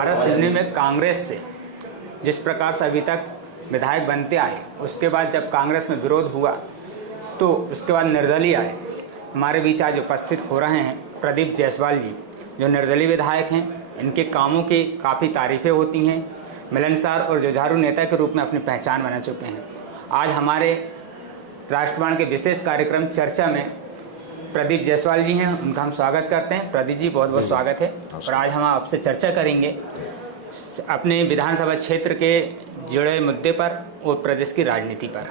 वाराणसी में कांग्रेस से जिस प्रकार से अभी तक विधायक बनते आए, उसके बाद जब कांग्रेस में विरोध हुआ तो उसके बाद निर्दलीय आए। हमारे बीच आज उपस्थित हो रहे हैं प्रदीप जायसवाल जी, जो निर्दलीय विधायक हैं। इनके कामों की काफ़ी तारीफ़ें होती हैं, मिलनसार और जुझारू नेता के रूप में अपनी पहचान बना चुके हैं। आज हमारे राष्ट्रवाणी के विशेष कार्यक्रम चर्चा में प्रदीप जायसवाल जी हैं, उनका हम स्वागत करते हैं। प्रदीप जी, बहुत बहुत स्वागत है। और आज हम आपसे चर्चा करेंगे अपने विधानसभा क्षेत्र के जुड़े मुद्दे पर और प्रदेश की राजनीति पर।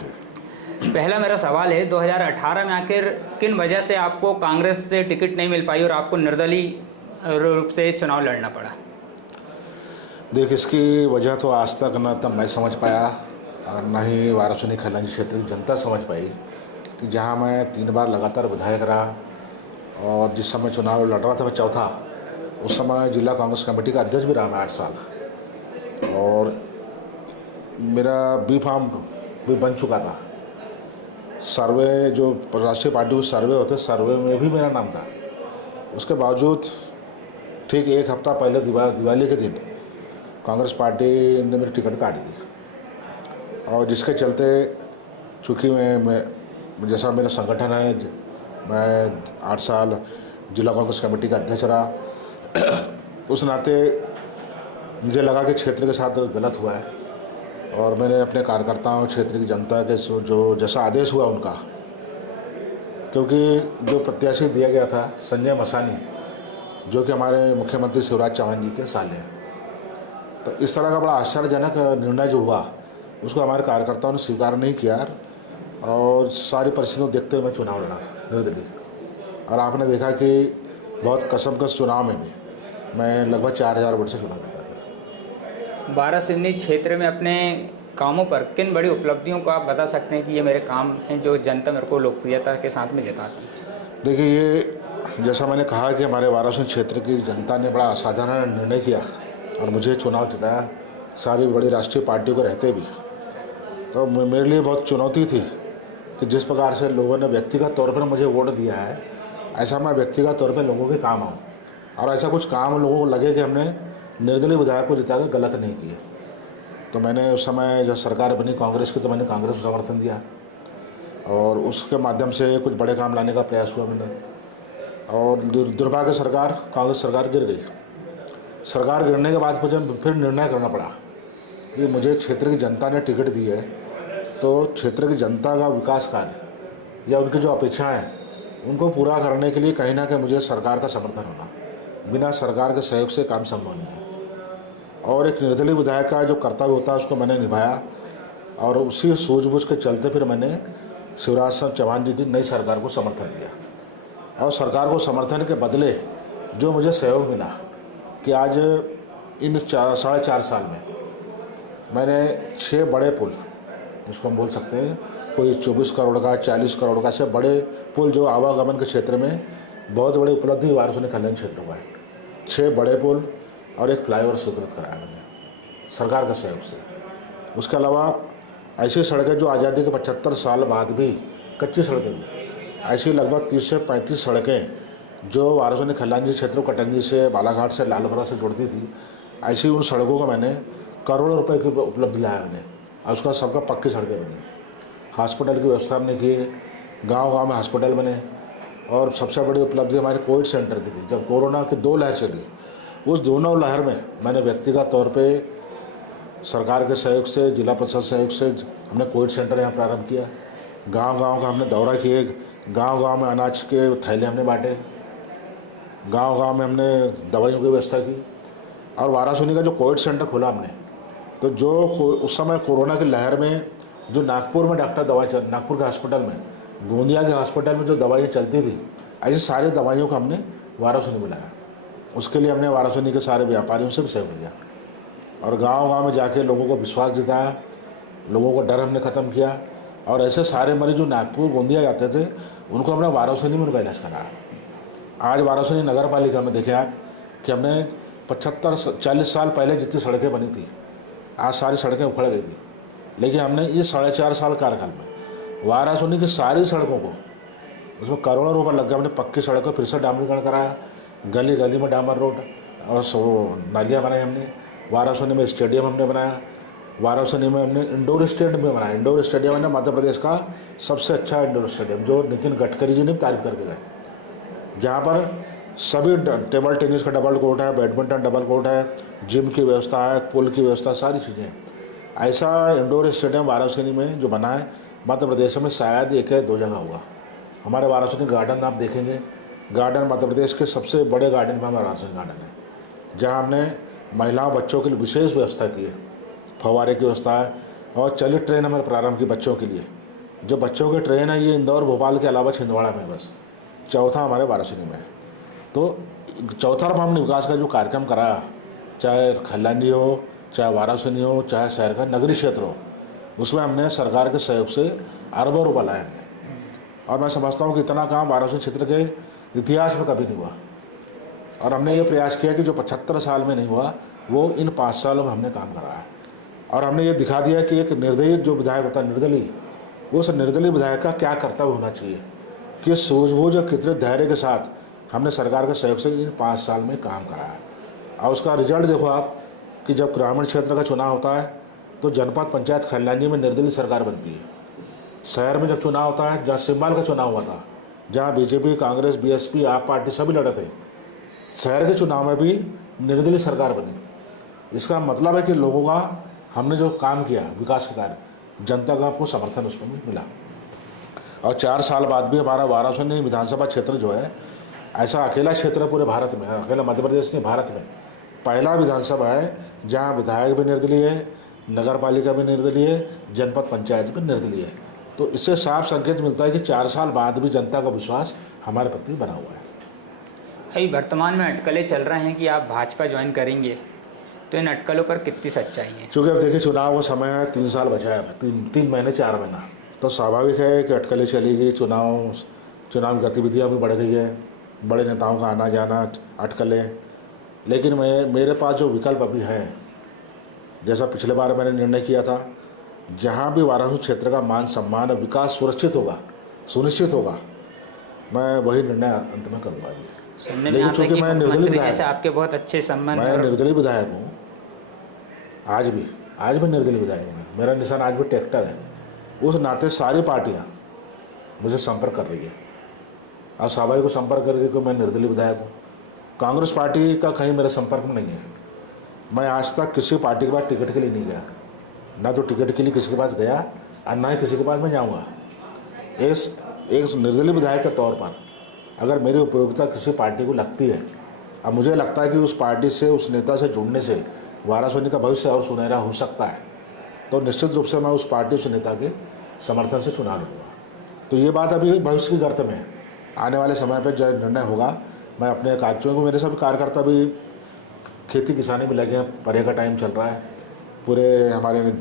पहला मेरा सवाल है, 2018 में आखिर किन वजह से आपको कांग्रेस से टिकट नहीं मिल पाई और आपको निर्दलीय रूप से चुनाव लड़ना पड़ा? देख, इसकी वजह तो आज तक न तब मैं समझ पाया और न ही वाराणसी खलंजी क्षेत्र की जनता समझ पाई कि जहां मैं 3 बार लगातार विधायक रहा और जिस समय चुनाव लड़ रहा था मैं चौथा, उस समय जिला कांग्रेस कमेटी का अध्यक्ष भी रहा मैं 8 साल, और मेरा बी फार्म भी बन चुका था। सर्वे जो राष्ट्रीय पार्टी के सर्वे होते, सर्वे में भी मेरा नाम था। उसके बावजूद ठीक 1 हफ्ता पहले दिवाली के दिन कांग्रेस पार्टी ने मेरी टिकट काट दी, और जिसके चलते चूँकि मैं जैसा मेरा संगठन है, मैं 8 साल जिला कांग्रेस कमेटी का अध्यक्ष रहा, उस नाते मुझे लगा कि क्षेत्र के साथ गलत हुआ है, और मैंने अपने कार्यकर्ताओं, क्षेत्र की जनता के जो जैसा आदेश हुआ उनका, क्योंकि जो प्रत्याशी दिया गया था संजय मसानी, जो कि हमारे मुख्यमंत्री शिवराज चौहान जी के साले हैं, तो इस तरह का बड़ा आश्चर्यजनक निर्णय जो हुआ उसको हमारे कार्यकर्ताओं ने स्वीकार नहीं किया, और सारी परिस्थितियों देखते हुए मैं चुनाव लड़ा निर्दलीय। और आपने देखा कि बहुत कसमकस चुनाव में भी मैं लगभग 4000 वोट से चुनाव जीता। वाराणसी क्षेत्र में अपने कामों पर किन बड़ी उपलब्धियों को आप बता सकते हैं कि ये मेरे काम हैं जो जनता मेरे को लोकप्रियता के साथ में जिताती है? देखिए, ये जैसा मैंने कहा कि हमारे वाराणसी क्षेत्र की जनता ने बड़ा असाधारण निर्णय किया और मुझे चुनाव जिताया, सारी बड़ी राष्ट्रीय पार्टियों को रहते भी। तो मेरे लिए बहुत चुनौती थी कि जिस प्रकार से लोगों ने व्यक्तिगत तौर पर मुझे वोट दिया है, ऐसा मैं व्यक्तिगत तौर पर लोगों के काम आऊँ, और ऐसा कुछ काम लोगों को लगे कि हमने निर्दलीय विधायक को जिता कर गलत नहीं किए। तो मैंने उस समय जब सरकार बनी कांग्रेस की, तो मैंने कांग्रेस को समर्थन दिया, और उसके माध्यम से कुछ बड़े काम लाने का प्रयास हुआ मैंने। और दुर्भाग्य सरकार, कांग्रेस सरकार गिर गई। सरकार गिरने के बाद मुझे फिर निर्णय करना पड़ा कि मुझे क्षेत्र की जनता ने टिकट दी है, तो क्षेत्र की जनता का विकास कार्य या उनकी जो अपेक्षाएं हैं उनको पूरा करने के लिए कहीं ना कहीं मुझे सरकार का समर्थन होना, बिना सरकार के सहयोग से काम संभव नहीं है। और एक निर्दलीय विधायक का जो कर्तव्य होता है उसको मैंने निभाया, और उसी सूझबूझ के चलते फिर मैंने शिवराज चौहान जी की नई सरकार को समर्थन दिया। और सरकार को समर्थन के बदले जो मुझे सहयोग मिला कि आज इन 4.5 साल में मैंने 6 बड़े पुल, जिसको हम बोल सकते हैं कोई 24 करोड़ का, 40 करोड़ का, से बड़े पुल जो आवागमन के क्षेत्र में बहुत बड़ी उपलब्धि वाराणसी खलंजी क्षेत्र को है। 6 बड़े पुल और एक फ्लाईओवर स्वीकृत कराया मैंने सरकार के सहयोग से। उसके अलावा ऐसी सड़कें जो आज़ादी के 75 साल बाद भी कच्ची सड़कें भी, ऐसी लगभग 30 से 35 सड़कें जो वाराणसी खलंजी क्षेत्र को कटंगी से, बालाघाट से, लालबरा से जोड़ती थी, ऐसी उन सड़कों को मैंने करोड़ों रुपए की उपलब्धि लाया मैंने, और उसका सबका पक्की सड़कें बनी। हॉस्पिटल की व्यवस्था हमने की, गांव-गांव में हॉस्पिटल बने, और सबसे बड़ी उपलब्धि हमारे कोविड सेंटर की थी। जब कोरोना की 2 लहर चली, उस दोनों लहर में मैंने व्यक्तिगत तौर पे सरकार के सहयोग से, जिला प्रशासन सहयोग से हमने कोविड सेंटर यहाँ प्रारंभ किया। गांव-गांव का हमने दौरा किए, गांव-गांव में अनाज के थैले हमने बांटे, गांव-गांव में हमने दवाइयों की व्यवस्था की। और वाराणसी का जो कोविड सेंटर खोला हमने, तो जो उस समय कोरोना की लहर में जो नागपुर में डॉक्टर दवाई नागपुर के हॉस्पिटल में, गोंदिया के हॉस्पिटल में जो दवाइयाँ चलती थी, ऐसी सारी दवाइयों को हमने वाराणसी में मिलाया। उसके लिए हमने वाराणसी के सारे व्यापारियों से भी सहयोग लिया, और गांव-गांव में जाके लोगों को विश्वास जिताया, लोगों को डर हमने ख़त्म किया, और ऐसे सारे मरीज जो नागपुर, गोंदिया जाते थे उनको हमने वाराणसी में उनका इलाज कराया। आज वाराणसी नगर पालिका में देखें आप कि हमने 45-40 साल पहले जितनी सड़कें बनी थी, आज सारी सड़कें उखड़ गई थी, लेकिन हमने इस 4.5 साल कार्यकाल में वाराणसी की सारी सड़कों को, उसमें करोड़ों रुपये लग गए, हमने पक्की सड़कों फिर से डामरीकरण कराया, गली गली में डामर रोड, और सो नालियाँ बनाई हमने। वाराणसी में स्टेडियम हमने बनाया। वाराणसी में हमने इंडोर स्टेडियम में बनाया। इंडोर स्टेडियम है ना मध्य प्रदेश का सबसे अच्छा इंडोर स्टेडियम, जो नितिन गडकरी जी ने तारीफ करके गए, जहाँ पर सभी टेबल टेनिस का डबल कोर्ट है, बैडमिंटन डबल कोर्ट है, जिम की व्यवस्था है, पुल की व्यवस्था, सारी चीज़ें हैं। ऐसा इंडोर स्टेडियम वाराणसी में जो बना है मध्य प्रदेश में शायद एक है 2 जगह हुआ। हमारे वाराणसी गार्डन आप देखेंगे, गार्डन मध्य प्रदेश के सबसे बड़े गार्डन में हमारा वाराणसी गार्डन है, जहाँ हमने महिलाओं बच्चों के लिए विशेष व्यवस्था की है, फव्वारे की व्यवस्था है, और चलित ट्रेन हमारे प्रारंभ की बच्चों के लिए। जो बच्चों की ट्रेन है ये इंदौर भोपाल के अलावा छिंदवाड़ा में बस चौथा हमारे वाराणसी में है। तो चौथा हमने विकास का जो कार्यक्रम कराया, चाहे खल्लानी हो, चाहे वाराणसी हो, चाहे शहर का नगरीय क्षेत्र हो, उसमें हमने सरकार के सहयोग से अरबों रुपये लाए हमने। और मैं समझता हूँ कि इतना काम वाराणसी क्षेत्र के इतिहास में कभी नहीं हुआ। और हमने ये प्रयास किया कि जो 75 साल में नहीं हुआ वो इन 5 सालों में हमने काम कराया। और हमने ये दिखा दिया कि एक निर्दयी जो विधायक होता है, निर्दलीय, उस निर्दलीय विधायक का क्या कर्तव्य होना चाहिए, किस सूझबूझ और कितने धैर्य के साथ हमने सरकार के सहयोग से इन 5 साल में काम कराया। और उसका रिजल्ट देखो आप कि जब ग्रामीण क्षेत्र का चुनाव होता है तो जनपद पंचायत खल्लानी में निर्दलीय सरकार बनती है। शहर में जब चुनाव होता है, जहाँ सिंबाल का चुनाव हुआ था, जहाँ बीजेपी, कांग्रेस, बीएसपी, आप पार्टी सभी लड़े थे, शहर के चुनाव में भी निर्दलीय सरकार बनी। इसका मतलब है कि लोगों का हमने जो काम किया विकास के कार्य, जनता का आपको समर्थन उसमें भी मिला। और 4 साल बाद भी हमारा वाराणसी विधानसभा क्षेत्र जो है ऐसा अकेला क्षेत्र है पूरे भारत में, अकेला मध्य प्रदेश नहीं भारत में पहला विधानसभा है जहाँ विधायक भी निर्दलीय है, नगर पालिका भी निर्दलीय है, जनपद पंचायत भी निर्दलीय है। तो इससे साफ संकेत मिलता है कि 4 साल बाद भी जनता का विश्वास हमारे प्रति बना हुआ है। अभी वर्तमान में अटकलें चल रहे हैं कि आप भाजपा ज्वाइन करेंगे, तो इन अटकलों पर कितनी सच्चाई है? चूँकि अब देखिए चुनाव का समय है, 3 साल बचा है, 3 महीने 4 महीना, तो स्वाभाविक है कि अटकलें चलेगी। चुनाव गतिविधियाँ भी बढ़ गई है, बड़े नेताओं का आना जाना, अटकलें। लेकिन मेरे पास जो विकल्प अभी है, जैसा पिछले बार मैंने निर्णय किया था, जहाँ भी वाराणसी क्षेत्र का मान सम्मान और विकास सुनिश्चित होगा, मैं वही निर्णय अंत में करूँगा। लेकिन चूँकि मैं निर्दलीय विधायक, जैसे आपके बहुत अच्छे संबंध, मैं निर्दलीय विधायक हूँ, आज भी निर्दलीय विधायक हूँ, मेरा निशान आज भी ट्रैक्टर है। उस नाते सारी पार्टियाँ मुझे संपर्क कर रही है और स्वाभाविक को संपर्क करके कि मैं निर्दलीय विधायक हूँ। कांग्रेस पार्टी का कहीं मेरे संपर्क में नहीं है। मैं आज तक किसी पार्टी के पास टिकट के लिए नहीं गया, ना तो टिकट के लिए किसी के पास गया और ना ही किसी के पास मैं जाऊँगा। एक निर्दलीय विधायक के तौर पर अगर मेरी उपयोगिता किसी पार्टी को लगती है और मुझे लगता है कि उस पार्टी से, उस नेता से जुड़ने से वाराणसी का भविष्य और सुनहरा हो सकता है, तो निश्चित रूप से मैं उस पार्टी, उस नेता के समर्थन से चुनाव लड़ूंगा। तो ये बात अभी भविष्य की गर्त में है। आने वाले समय पर जो निर्णय होगा, मैं अपने कार्यों को, मेरे सभी कार्यकर्ता भी खेती किसानी में लगे हैं, परे का टाइम चल रहा है, पूरे हमारे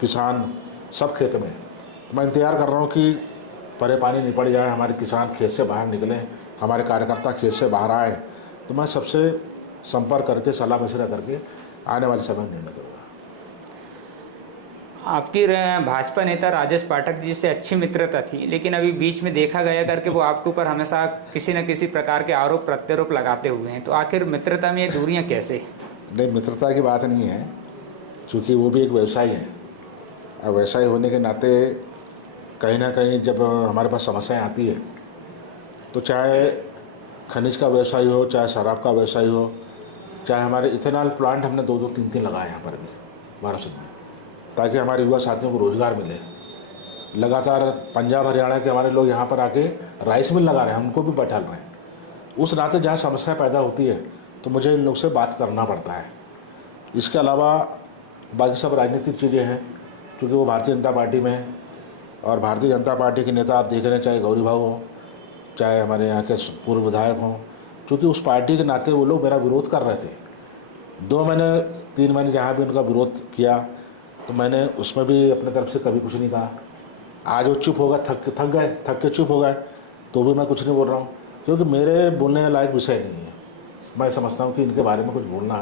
किसान सब खेत में, तो मैं इंतज़ार कर रहा हूँ कि परे पानी निपट जाए, हमारे किसान खेत से बाहर निकलें, हमारे कार्यकर्ता खेत से बाहर आए, तो मैं सबसे संपर्क करके, सलाह मशवरा करके आने वाले समय में निर्णय करूँगा। आपकी भाजपा नेता राजेश पाठक जी से अच्छी मित्रता थी, लेकिन अभी बीच में देखा गया करके वो आपके ऊपर हमेशा किसी न किसी प्रकार के आरोप प्रत्यारोप लगाते हुए हैं, तो आखिर मित्रता में ये दूरियां कैसे? नहीं, मित्रता की बात नहीं है, क्योंकि वो भी एक व्यवसायी है। अब व्यवसायी होने के नाते कहीं ना कहीं जब हमारे पास समस्याएं आती है, तो चाहे खनिज का व्यवसाय हो, चाहे शराब का व्यवसाय हो, चाहे हमारे इथेनॉल प्लांट हमने 2-2, 3-3 लगाए यहाँ पर भी वाराणसी में, ताकि हमारे युवा साथियों को रोज़गार मिले। लगातार पंजाब हरियाणा के हमारे लोग यहाँ पर आके राइस मिल लगा रहे हैं, उनको भी बैठा रहे हैं। उस नाते जहाँ समस्या पैदा होती है तो मुझे इन लोग से बात करना पड़ता है। इसके अलावा बाकी सब राजनीतिक चीज़ें हैं, क्योंकि वो भारतीय जनता पार्टी में है, और भारतीय जनता पार्टी के नेता आप देख रहे हैं, चाहे गौरी भाऊ हो, चाहे हमारे यहाँ के पूर्व विधायक हों, क्योंकि उस पार्टी के नाते वो लोग मेरा विरोध कर रहे थे। 2 महीने 3 महीने जहाँ भी उनका विरोध किया, तो मैंने उसमें भी अपने तरफ से कभी कुछ नहीं कहा। आज वो चुप होगा, थक के चुप हो गए, तो भी मैं कुछ नहीं बोल रहा हूँ, क्योंकि मेरे बोलने लायक विषय नहीं है। मैं समझता हूँ कि इनके बारे में कुछ बोलना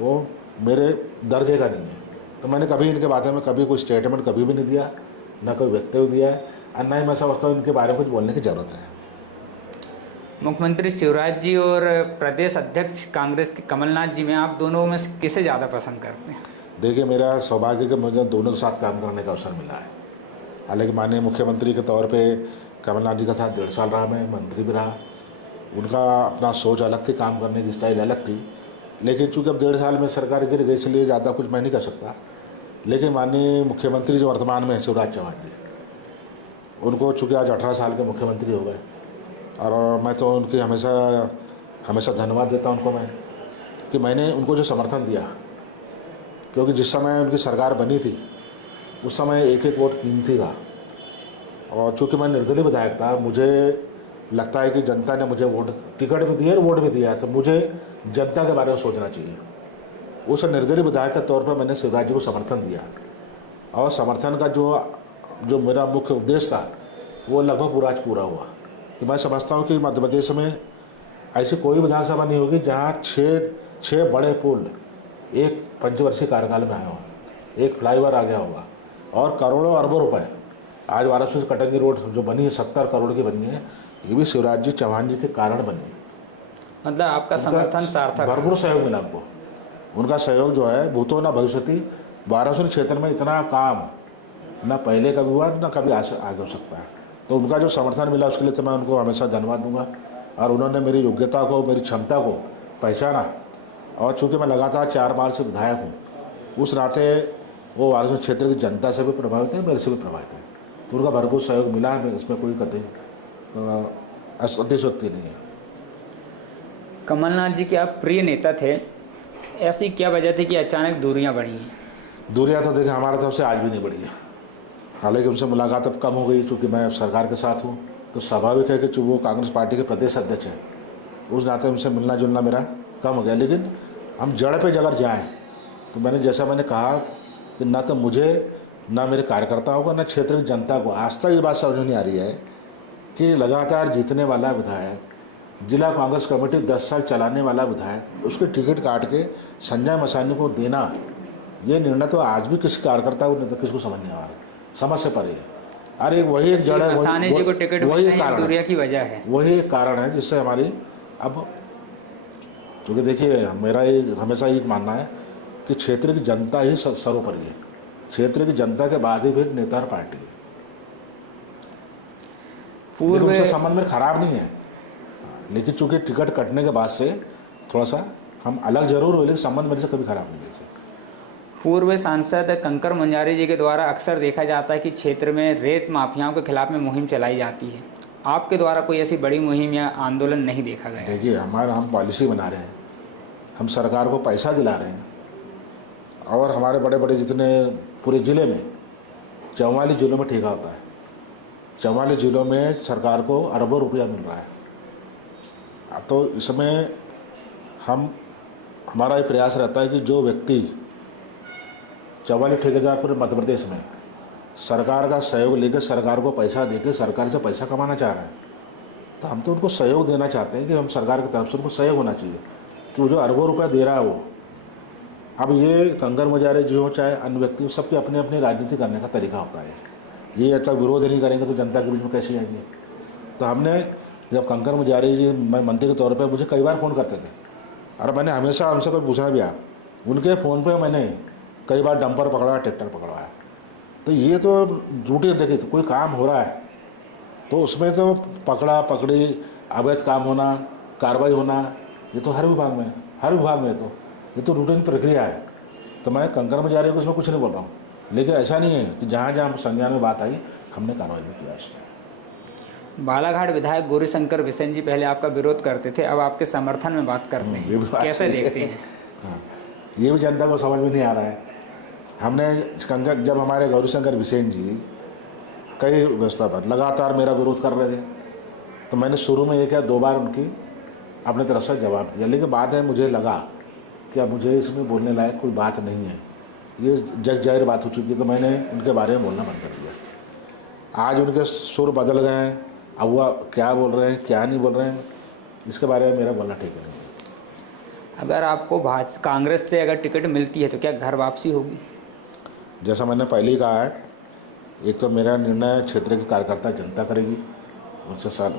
वो मेरे दर्जे का नहीं है, तो मैंने कभी इनके बारे में कभी कोई स्टेटमेंट कभी भी नहीं दिया, ना कोई वक्तव्य दिया है, और ना ही मैं समझता हूँ इनके बारे में कुछ बोलने की ज़रूरत है। मुख्यमंत्री शिवराज जी और प्रदेश अध्यक्ष कांग्रेस के कमलनाथ जी में आप दोनों में से किसे ज़्यादा पसंद करते हैं? देखिए, मेरा सौभाग्य कि मुझे दोनों के साथ काम करने का अवसर मिला है। हालांकि माननीय मुख्यमंत्री के तौर पे कमलनाथ जी का साथ 1.5 साल रहा, मैं मंत्री भी रहा। उनका अपना सोच अलग थी, काम करने की स्टाइल अलग थी, लेकिन चूँकि अब 1.5 साल में सरकार गिर गई, इसलिए ज़्यादा कुछ मैं नहीं कर सकता। लेकिन माननीय मुख्यमंत्री जो वर्तमान में शिवराज चौहान जी, उनको चूँकि आज 18 साल के मुख्यमंत्री हो गए, और मैं तो उनकी हमेशा धन्यवाद देता हूं उनको मैं, कि मैंने उनको जो समर्थन दिया, क्योंकि जिस समय उनकी सरकार बनी थी उस समय एक एक वोट कीमती था। और चूँकि मैं निर्दलीय विधायक था, मुझे लगता है कि जनता ने मुझे टिकट भी दिया और वोट भी दिया है, तो मुझे जनता के बारे में सोचना चाहिए। उस निर्दलीय विधायक के तौर पर मैंने शिवराज जी को समर्थन दिया, और समर्थन का जो मेरा मुख्य उद्देश्य था वो लगभग पूरा आज पूरा हुआ। कि मैं समझता हूँ कि मध्य प्रदेश में ऐसी कोई विधानसभा नहीं होगी जहाँ छः बड़े पुल एक पंचवर्षीय कार्यकाल में आए हों, एक फ्लाईओवर आ गया होगा, और करोड़ों अरबों रुपए आज वाराणसी से कटंगी रोड जो बनी है 70 करोड़ की बनी है, ये भी शिवराज जी चौहान जी के कारण बनी है। मतलब आपका समर्थन सार्थक, भरपूर सहयोग मिला हमको। उनका सहयोग जो है भूतो न भविष्यति, वाराणसी क्षेत्र में इतना काम ना पहले कभी हुआ ना कभी आगे हो सकता है। तो उनका जो समर्थन मिला उसके लिए तो मैं उनको हमेशा धन्यवाद दूंगा। और उन्होंने मेरी योग्यता को, मेरी क्षमता को पहचाना, और चूँकि मैं लगातार 4 बार से विधायक हूँ, उस नाते वो वाराणसी क्षेत्र की जनता से भी प्रभावित है, मेरे से भी प्रभावित है। तो उनका भरपूर सहयोग मिला, इसमें कोई कतई अतिशयोक्ति नहीं है। कमलनाथ जी के आप प्रिय नेता थे, ऐसी क्या वजह थी कि अचानक दूरियां बढ़ी हैं? दूरियाँ तो देखिए हमारे तरफ से आज भी नहीं बढ़ी है। हालांकि उनसे मुलाकात अब कम हो गई, चूँकि मैं सरकार के साथ हूँ, तो स्वाभाविक है कि वो कांग्रेस पार्टी के प्रदेश अध्यक्ष हैं, उस नाते उनसे मिलना जुलना मेरा कम हो गया। लेकिन हम जड़ पे अगर जाएँ तो मैंने कहा कि ना तो मुझे, ना मेरे कार्यकर्ताओं को, ना क्षेत्र की जनता को आज तक ये बात समझ नहीं आ रही है कि लगातार जीतने वाला विधायक, जिला कांग्रेस कमेटी 10 साल चलाने वाला विधायक, उसके टिकट काट के संजय मसानी को देना, ये निर्णय तो आज भी किसी कार्यकर्ता को नहीं, तो किसको समझ नहीं आ रहा, समझ से परे है। अरे वही एक जड़ है, वही एक कारण दूरिया की वजह है, वही एक कारण है जिससे हमारी अब, क्योंकि देखिए मेरा हमेशा एक मानना है कि क्षेत्र की जनता ही सर्वोपरि है। क्षेत्र की जनता के बाद ही फिर नेता और पार्टी है। पूर्व से संबंध में खराब नहीं है, लेकिन चूंकि टिकट कटने के बाद से थोड़ा सा हम अलग जरूर हुए, लेकिन संबंध मेरे से कभी खराब नहीं है। पूर्व सांसद कंकर मंजारी जी के द्वारा अक्सर देखा जाता है कि क्षेत्र में रेत माफियाओं के खिलाफ में मुहिम चलाई जाती है, आपके द्वारा कोई ऐसी बड़ी मुहिम या आंदोलन नहीं देखा गया? देखिए, हम पॉलिसी बना रहे हैं, हम सरकार को पैसा दिला रहे हैं, और हमारे बड़े बड़े जितने पूरे ज़िले में 44 जिलों में ठेका होता है, 44 जिलों में सरकार को अरबों रुपया मिल रहा है। तो इसमें हमारा ये प्रयास रहता है कि जो व्यक्ति 44 ठेकेदार पूरे मध्य प्रदेश में सरकार का सहयोग लेकर, सरकार को पैसा देकर सरकार से पैसा कमाना चाह रहे हैं, तो हम तो उनको सहयोग देना चाहते हैं कि हम सरकार की तरफ से उनको सहयोग होना चाहिए कि वो जो अरबों रुपया दे रहा है वो, अब ये कंकर मुजारे जी हो चाहे अन्य व्यक्ति, सबके अपने अपने राजनीति करने का तरीका होता है। ये जब तक विरोध नहीं करेंगे तो जनता के बीच में कैसे आएंगे? तो हमने जब कंकर मुजारे जी, मैं मंत्री के तौर पर मुझे कई बार फ़ोन करते थे, और मैंने हमेशा हमसे कोई पूछना भी आप, उनके फ़ोन पर मैंने कई बार डंपर पकड़वाया, ट्रैक्टर पकड़वाया। तो ये तो ड्यूटी देखिए, तो कोई काम हो रहा है तो उसमें तो पकड़ा पकड़ी, अवैध काम होना, कार्रवाई होना, ये तो हर विभाग में तो ये तो रूटीन प्रक्रिया है। तो मैं कंकर में जा रही हूँ, उसमें कुछ नहीं बोल रहा हूँ, लेकिन ऐसा नहीं है कि जहाँ जहाँ संज्ञान में बात आई हमने कार्रवाई भी किया इसमें। बालाघाट विधायक गौरीशंकर बिसेन जी पहले आपका विरोध करते थे, अब आपके समर्थन में बात करते हैं, कैसे देखते हैं? हाँ, ये भी जनता को समझ में नहीं आ रहा है। हमने जब हमारे गौरीशंकर बिसेन जी कई व्यवस्था पर लगातार मेरा विरोध कर रहे थे, तो मैंने शुरू में 1 या 2 बार उनकी अपने तरफ से जवाब दिया, लेकिन बाद में मुझे लगा कि अब मुझे इसमें बोलने लायक कोई बात नहीं है, ये जग जाहिर बात हो चुकी है, तो मैंने उनके बारे में बोलना बंद कर दिया। आज उनके सुर बदल गए हैं, अब वह क्या बोल रहे हैं क्या नहीं बोल रहे हैं, इसके बारे में मेरा बोलना ठीक नहीं है। अगर आपको कांग्रेस से अगर टिकट मिलती है तो क्या घर वापसी होगी? जैसा मैंने पहले ही कहा है, एक तो मेरा निर्णय क्षेत्र के कार्यकर्ता जनता करेगी उनसे साल,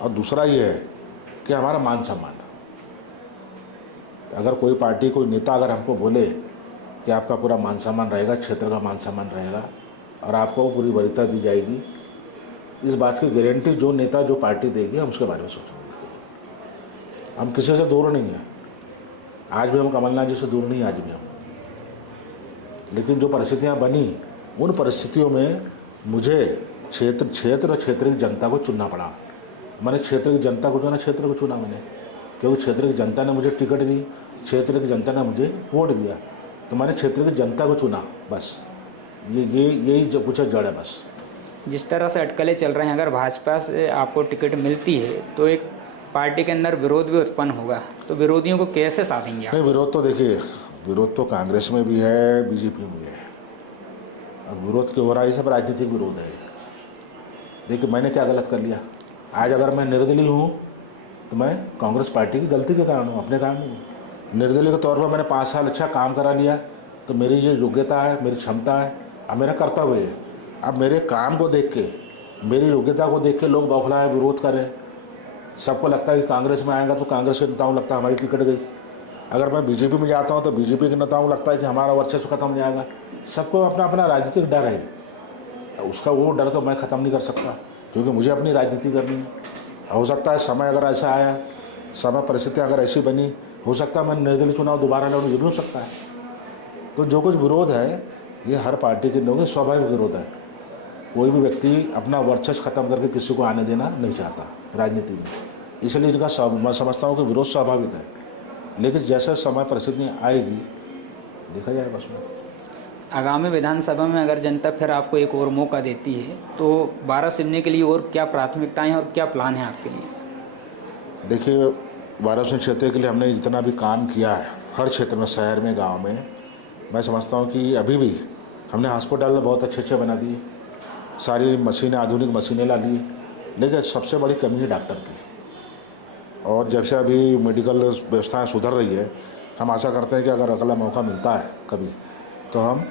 और दूसरा ये है कि हमारा मान सम्मान। अगर कोई पार्टी, कोई नेता अगर हमको बोले कि आपका पूरा मान सम्मान रहेगा, क्षेत्र का मान सम्मान रहेगा और आपको पूरी वरीयता दी जाएगी, इस बात की गारंटी जो नेता, जो पार्टी देगी, हम उसके बारे में सोचेंगे। हम किसी से दूर नहीं हैं, आज भी हम कमलनाथ जी से दूर नहीं, आज भी हम। लेकिन जो परिस्थितियां बनी, उन परिस्थितियों में मुझे क्षेत्र और क्षेत्र की जनता को चुनना पड़ा। मैंने क्षेत्र की जनता को चुना, क्षेत्र को चुना मैंने, क्योंकि क्षेत्र की जनता ने मुझे टिकट दी, क्षेत्र की जनता ने मुझे वोट दिया, तो मैंने क्षेत्र की जनता को चुना। बस यही जो कुछ जड़ है। बस जिस तरह से अटकलें चल रहे हैं, अगर भाजपा से आपको टिकट मिलती है तो एक पार्टी के अंदर विरोध भी उत्पन्न होगा, तो विरोधियों को कैसे साधेंगे आप? नहीं, विरोध तो देखिए, विरोध तो कांग्रेस में भी है, बीजेपी में भी है। अब विरोध क्यों हो रहा है? ये सब राजनीतिक विरोध है। देखिए, मैंने क्या गलत कर लिया? आज अगर मैं निर्दलीय हूँ तो मैं कांग्रेस पार्टी की गलती के कारण हूँ, अपने कारण नहीं हूँ। निर्दलीय के तौर पर मैंने 5 साल अच्छा काम करा लिया, तो मेरी ये योग्यता है, मेरी क्षमता है, अब मेरा कर्तव्य है। अब मेरे काम को देख के, मेरी योग्यता को देख के लोग बौखलाएं, विरोध करें। सबको लगता है कि कांग्रेस में आएगा तो कांग्रेस के नेताओं को लगता है हमारी टिकट गई। अगर मैं बीजेपी में जाता हूँ तो बीजेपी के नेताओं को लगता है कि हमारा वर्चस्व खत्म हो जाएगा। सबको अपना अपना राजनीतिक डर है, उसका वो डर तो मैं ख़त्म नहीं कर सकता, क्योंकि मुझे अपनी राजनीति करनी है। हो सकता है समय अगर ऐसा आया, समय परिस्थितियाँ अगर ऐसी बनी, हो सकता है मैं निर्दलीय चुनाव दोबारा लड़ूँ, ये भी हो सकता है। तो जो कुछ विरोध है, ये हर पार्टी के लोगों के स्वाभाविक विरोध है। कोई भी व्यक्ति अपना वर्चस्व खत्म करके किसी को आने देना नहीं चाहता राजनीति में, इसलिए इनका मैं समझता हूँ कि विरोध स्वाभाविक है। लेकिन जैसे समय परिस्थितियाँ आएगी, देखा जाएगा उसमें। आगामी विधानसभा में अगर जनता फिर आपको एक और मौका देती है तो 12 सिवनी के लिए और क्या प्राथमिकताएं हैं और क्या प्लान है आपके लिए? देखिए, 12 सिवनी क्षेत्र के लिए हमने जितना भी काम किया है, हर क्षेत्र में, शहर में, गांव में, मैं समझता हूं कि अभी भी हमने हॉस्पिटल बहुत अच्छे बना दिए, सारी मशीनें, आधुनिक मशीनें ला ली, लेकिन सबसे बड़ी कमी है डॉक्टर की। और जब से अभी मेडिकल व्यवस्थाएँ सुधर रही है, हम आशा करते हैं कि अगर अगला मौका मिलता है कभी, तो हम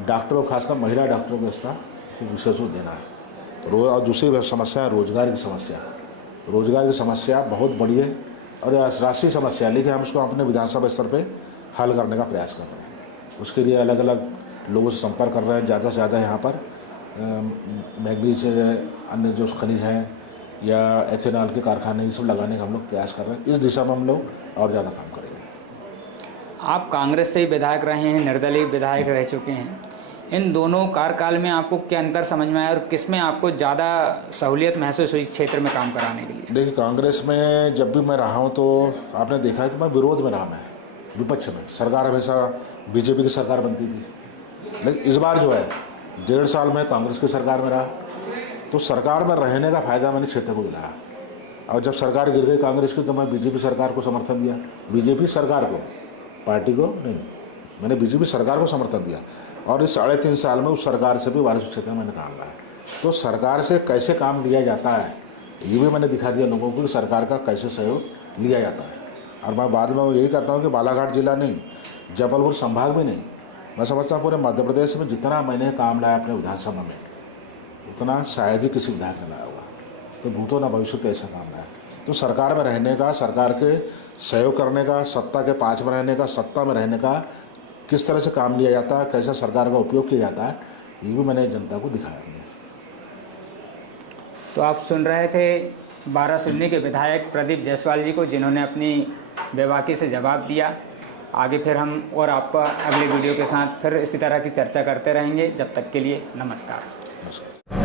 डॉक्टरों, खासकर महिला डॉक्टरों की व्यवस्था विशेष रूप देना है। और दूसरी समस्या है रोजगार की समस्या। रोजगार की समस्या बहुत बड़ी है और राष्ट्रीय समस्या है, लेकिन हम उसको अपने विधानसभा स्तर पे हल करने का प्रयास कर रहे हैं। उसके लिए अलग अलग लोगों से संपर्क कर रहे हैं। ज़्यादा से ज़्यादा यहाँ पर मैग्नीज, अन्य जो खनिज हैं या एथेनॉल के कारखाने, ये सब लगाने का हम लोग प्रयास कर रहे हैं। इस दिशा में हम लोग और ज़्यादा काम करेंगे। आप कांग्रेस से ही विधायक रहे हैं, निर्दलीय विधायक रह चुके हैं, इन दोनों कार्यकाल में आपको क्या अंतर समझ में आया और किस में आपको ज़्यादा सहूलियत महसूस हुई क्षेत्र में काम कराने के लिए? देखिए, कांग्रेस में जब भी मैं रहा हूँ तो आपने देखा है कि मैं विरोध में रहा, मैं विपक्ष में। सरकार हमेशा बीजेपी की सरकार बनती थी, लेकिन इस बार जो है 1.5 साल में कांग्रेस की सरकार में रहा, तो सरकार में रहने का फ़ायदा मैंने क्षेत्र को दिलाया। और जब सरकार गिर गई कांग्रेस की, तो मैं बीजेपी सरकार को समर्थन दिया। बीजेपी सरकार को, पार्टी को नहीं, मैंने बीजेपी सरकार को समर्थन दिया। और इस 3.5 साल में उस सरकार से भी 12 क्षेत्र में मैंने काम लाया। तो सरकार से कैसे काम लिया जाता है, ये भी मैंने दिखा दिया लोगों को कि सरकार का कैसे सहयोग लिया जाता है। और मैं बाद में यही कहता हूँ कि बालाघाट जिला नहीं, जबलपुर संभाग में नहीं, मैं समझता हूँ पूरे मध्य प्रदेश में जितना मैंने काम लाया अपने विधानसभा में, उतना शायद ही किसी विधायक ने लाया होगा। तो भूतो ना भविष्य तो ऐसा काम लाया। तो सरकार में रहने का, सरकार के सहयोग करने का, सत्ता के पास में रहने का, सत्ता में रहने का किस तरह से काम लिया जाता है, कैसा सरकार का उपयोग किया जाता है, ये भी मैंने जनता को दिखाया। तो आप सुन रहे थे 12 सिवनी के विधायक प्रदीप जायसवाल जी को, जिन्होंने अपनी बेबाकी से जवाब दिया। आगे फिर हम और आपका अगले वीडियो के साथ फिर इसी तरह की चर्चा करते रहेंगे। जब तक के लिए नमस्कार।